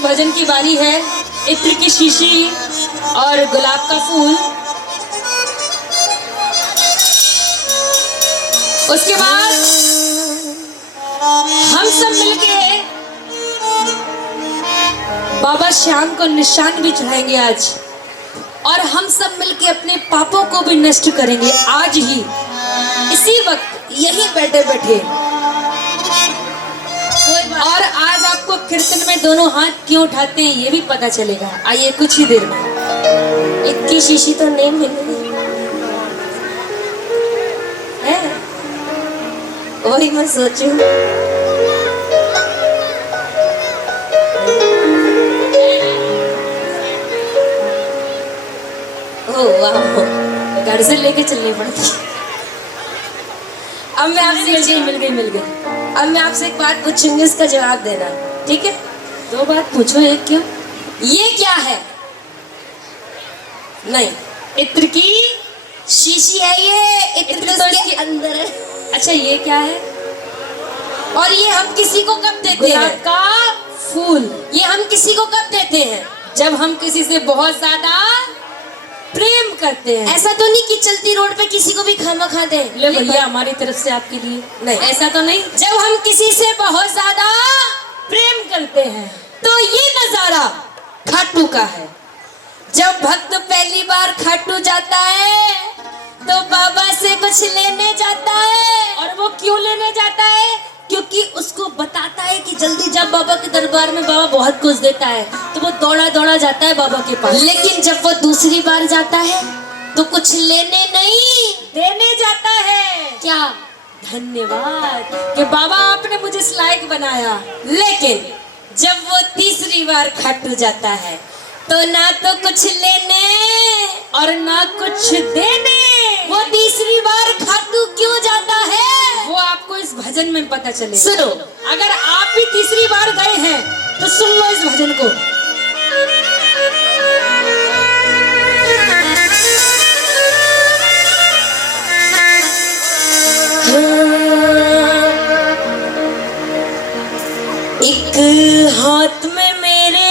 भजन की बारी है। इत्र की शीशी और गुलाब का फूल। उसके बाद हम सब मिलके बाबा श्याम को निशान भी चढ़ाएंगे आज, और हम सब मिलके अपने पापों को भी नष्ट करेंगे आज ही, इसी वक्त यही बैठे बैठे। और आज आपको कीर्तन में दोनों हाथ क्यों उठाते हैं ये भी पता चलेगा। आइए कुछ ही देर में। इतनी शीशी तो नहीं मिली है, वही मैं सोचूं। ओह वाह, घर से लेके चलनी पड़ती। अब मैं आपसे मिल गई। अब मैं आपसे एक बात पूछूंगी, इसका जवाब देना, ठीक है? दो बात पूछो, एक क्यों? ये क्या है? नहीं, इत्र की शीशी है ये, इत्र तो इसके अंदर है। अच्छा, ये क्या है? और ये हम किसी को कब देते हैं? गुलाब का फूल। ये हम किसी को कब देते हैं? जब हम किसी से बहुत ज्यादा प्रेम करते हैं। ऐसा तो नहीं कि चलती रोड पे किसी को भी खाना खा दे। ले भैया, हमारी तरफ से आपके लिए। नहीं, ऐसा तो नहीं। जब हम किसी से बहुत ज्यादा प्रेम करते हैं तो ये नजारा खाटू का है। जब भक्त पहली बार खाटू जाता है तो बाबा से कुछ लेने जाता है। और वो क्यों लेने जाता है? क्योंकि उसको बताता है कि जल्दी जब बाबा के दरबार में बाबा बहुत कुछ देता है, तो वो दौड़ा दौड़ा जाता है बाबा के पास। लेकिन जब वो दूसरी बार जाता है तो कुछ लेने नहीं, देने जाता है। क्या? धन्यवाद कि बाबा आपने मुझे इस लायक बनाया। लेकिन जब वो तीसरी बार खाटू जाता है तो ना तो कुछ लेने और ना कुछ देने। वो तीसरी बार खाटू क्यों जाता है वो आपको इस भजन में पता चले। सुनो, अगर आप भी तीसरी बार गए हैं तो सुन लो इस भजन को। एक हाथ में मेरे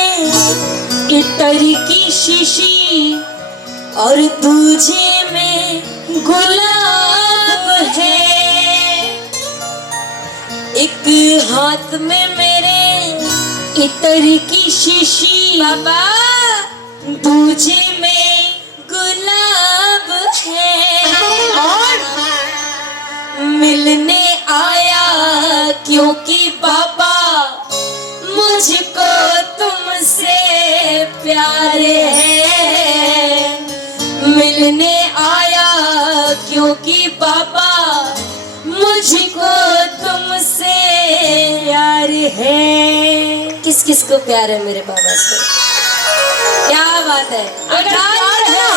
इत्र की शीशी और दूजे में गुलाब है। एक हाथ में मेरे इत्र की शीशी बाबा, दूजे में गुलाब है। और मिलने आया क्योंकि बाबा मुझको तुमसे प्यार है। मिलने आया क्योंकि बाबा मुझको तुमसे प्यार है। किस किस को प्यार है मेरे बाबा से? क्या बात है। अगर प्यार है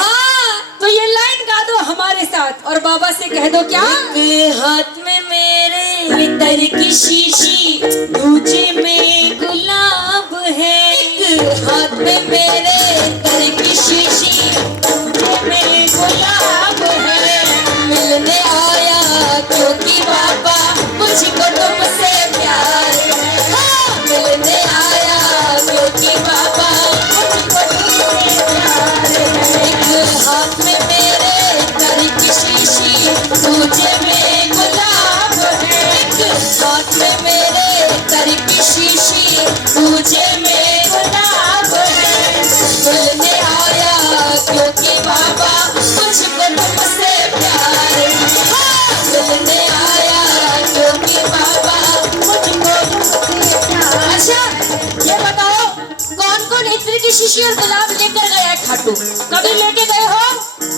तो ये लाइन गा दो हमारे साथ और बाबा से कह दो क्या? एक हाथ में मेरे इत्र की शीशी, दूजे में गुलाब है। एक हाथ में मेरे इत्र की शीशी, दूजे में गुलाब है। मिलने आया क्योंकि बाबा मुझको तुमसे प्यार है। मिलने आया क्योंकि बाबा मुझको तुमसे प्यार है। एक हाथ में मेरे इत्र की शीशी, दूजे में गुलाब है। एक हाथ में मेरे इत्र की शीशी, दूजे में गुलाब है। मिलने आया क्योंकि बाबा मुझको तुमसे प्यार है। मिलने आया क्योंकि बाबा मुझको तुमसे प्यार। अच्छा, ये बताओ कौन कौन इत्र की शीशी और गुलाब लेकर गया है खाटू? कभी लेके गए हो?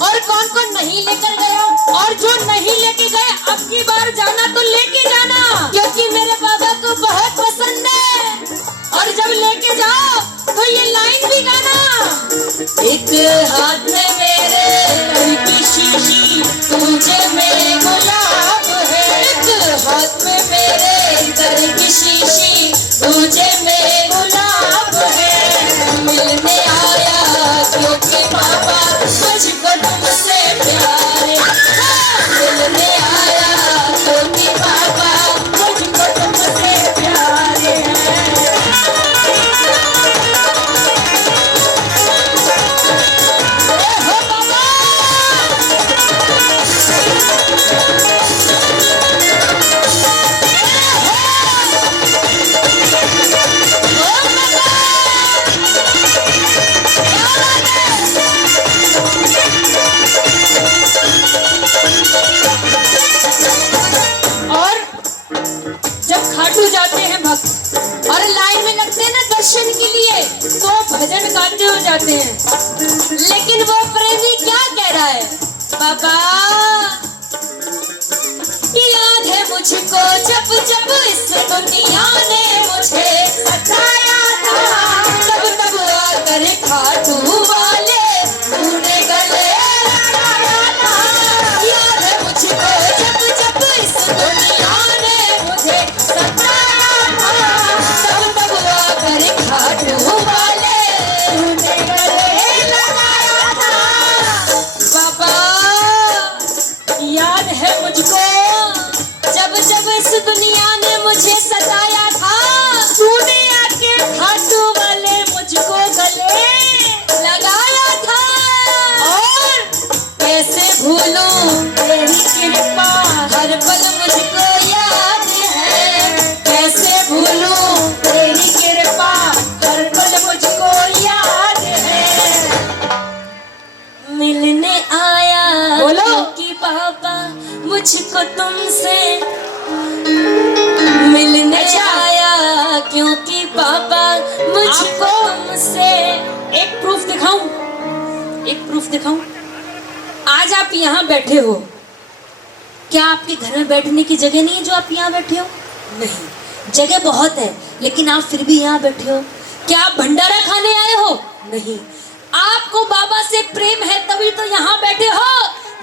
और कौन कौन नहीं लेकर गए हो? और जो नहीं लेके गए, अब की बार जाना तो लेके जाना, क्योंकि मेरे बाबा को बहुत पसंद है। और जब लेके जाओ तो ये लाइन भी गाना। एक हाथ में मेरे इत्र की शीशी, दूजे में गुलाब है। एक हाथ में मेरे इत्र की शीशी, दूजे में गुलाब है। मिलने आया क्योंकि बाबा मुझको तुमसे प्यार है। मिलने आया क्योंकि बाबा मुझको तुमसे प्यार है। कांटे हो जाते हैं। लेकिन वो प्रेमी क्या कह रहा है? बाबा याद है मुझको जब जब इस दुनिया ने मुझे सताया था, तब तब आकर खाटू वाले तूने गले लगाया था। याद है मुझको जब जब इस दुनिया ने मुझे सताया था, तब तब आकर खाटू वाले तूने गले लगाया था। बाबा याद है मुझको जब जब इस दुनिया ने मुझे सताया था, तूने आके खाटू वाले मुझको गले लगाया था। और कैसे भूलूं तेरी कृपा हर पल मुझको याद है, कैसे भूलूं तेरी कृपा हर पल मुझको याद है। मिलने आया बोलो कि बाबा मुझको तुमसे मिलने आया, क्योंकि पापा मुझको तुमसे एक प्रूफ दिखाऊं, एक प्रूफ दिखाऊं। आज आप यहाँ बैठे हो, क्या आपके घर में बैठने की जगह नहीं है जो आप यहाँ बैठे हो? नहीं, जगह बहुत है, लेकिन आप फिर भी यहाँ बैठे हो। क्या आप भंडारा खाने आए हो? नहीं, आपको बाबा से प्रेम है तभी तो यहाँ बैठे हो।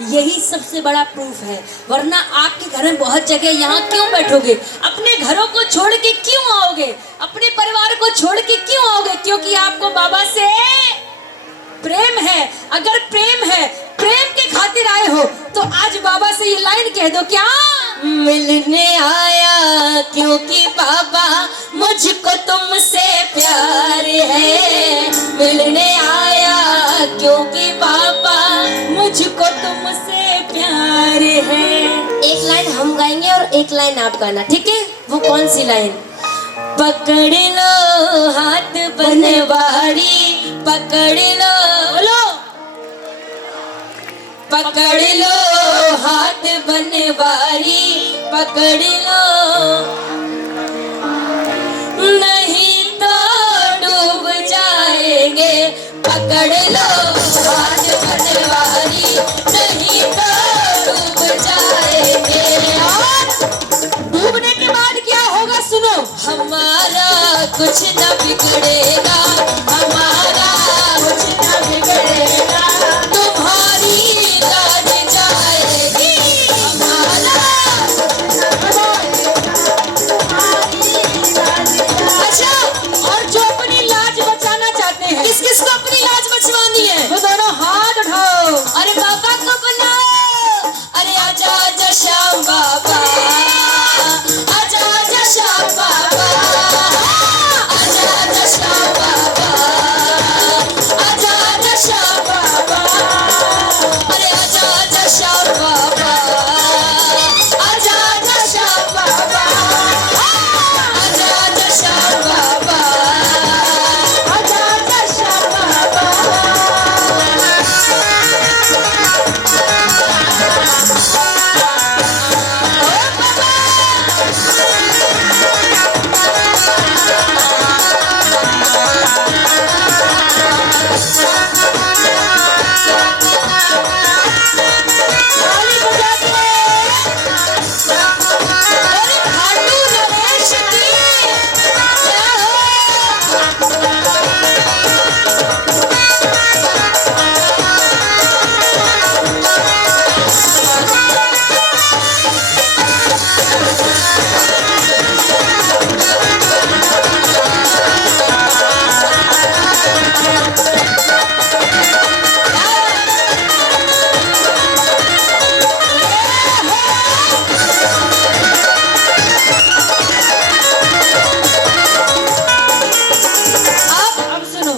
यही सबसे बड़ा प्रूफ है, वरना आपके घर में बहुत जगह, यहाँ क्यों बैठोगे? अपने घरों को छोड़ के क्यों आओगे? अपने परिवार को छोड़ के क्यों आओगे? क्योंकि आपको बाबा से प्रेम है। अगर प्रेम है, प्रेम के खातिर आए हो, तो आज बाबा से ये लाइन कह दो, क्या? मिलने आया क्योंकि बाबा मुझको तुमसे प्यार है, मिलने आया क्योंकि बाबा मुझको तुमसे प्यार है। एक लाइन हम गाएंगे और एक लाइन आप गाना, ठीक है? वो कौन सी लाइन? पकड़ लो हाथ बनवारी, पकड़ लो, बोलो, पकड़ लो हाथ बनवारी, पकड़ लो, नहीं तो डूब जाएंगे। पकड़ लो हाथ बनवारी, नहीं तो डूब जाएंगे। और डूबने के बाद क्या होगा सुनो, हमारा कुछ न बिगड़ेगा, हमारा कुछ न बिगड़ेगा, तुम्हारी लाज जाएगी, हमारा अच्छा। और जो अपनी लाज बचाना चाहते हैं, किस किस को अपनी लाज बचवानी है, वो दोनों हाथ उठाओ। अरे बाबा को बुलाओ, अरे आजा आजा श्याम बाबा, आजा आजा श्याम बाबा, आजा आजा श्याम बाबा, आजा आजा श्याम बाबा, अरे आजा आजा श्याम बाबा, आजा आजा श्याम बाबा, आजा आजा श्याम बाबा, आजा आजा श्याम बाबा। ताली बजा दो। अरे खाटू नरेश की जय हो। अब सुनो,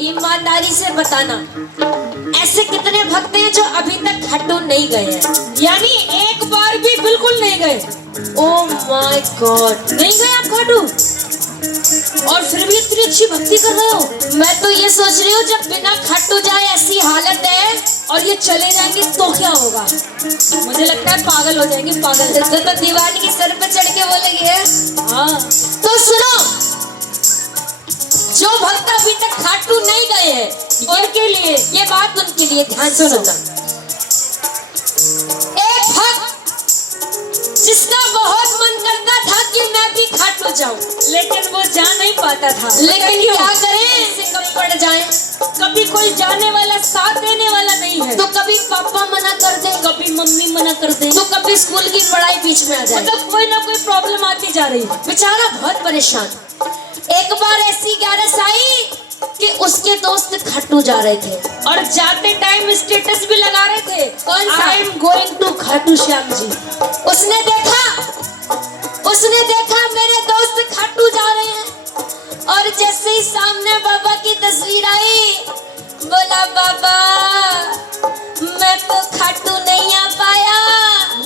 ईमानदारी से बताना, ऐसे कितने भक्त हैं जो अभी तक खाटू नहीं गए हैं? यानी एक बार भी बिल्कुल नहीं गए। ओह माय गॉड, नहीं गए आप खाटू? और फिर भी इतनी अच्छी भक्ति कर रहे हो। मैं तो ये सोच रही हूँ, जब बिना खाटू जाए ऐसी हालत है और ये चले जाएंगे तो क्या होगा? मुझे लगता है पागल हो जाएंगे, पागल। तो दीवानी की सर पे चढ़ के बोलेंगे। हाँ, तो सुनो, जो भक्त अभी तक खाटू नहीं गए हैं, उनके लिए ये बात, उनके लिए ध्यान से सुनना। एक भक्त जिसका बहुत मन करता था कि मैं भी खाटू जाऊं, लेकिन वो जा नहीं पाता था। लेकिन क्या करें, कब पड़ जाए, कभी कोई जाने वाला साथ देने वाला नहीं है, तो कभी पापा मना कर दे, कभी मम्मी मना कर दे, तो कभी स्कूल की पढ़ाई बीच में आ जाए, मतलब कोई ना कोई प्रॉब्लम आती जा रही है। बेचारा बहुत परेशान। एक बार ऐसी ग्यारस आई कि उसके दोस्त खाटू जा रहे थे और जाते टाइम स्टेटस भी लगा रहे थे, कौन सा, I am going to Khatu Shyam ji. उसने देखा मेरे दोस्त खाटू जा रहे हैं, और जैसे ही सामने बाबा की तस्वीर आई, बोला बाबा मैं तो खाटू नहीं आ पाया,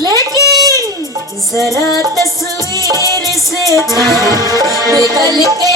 लेकिन जरा तस्वीर से निकल के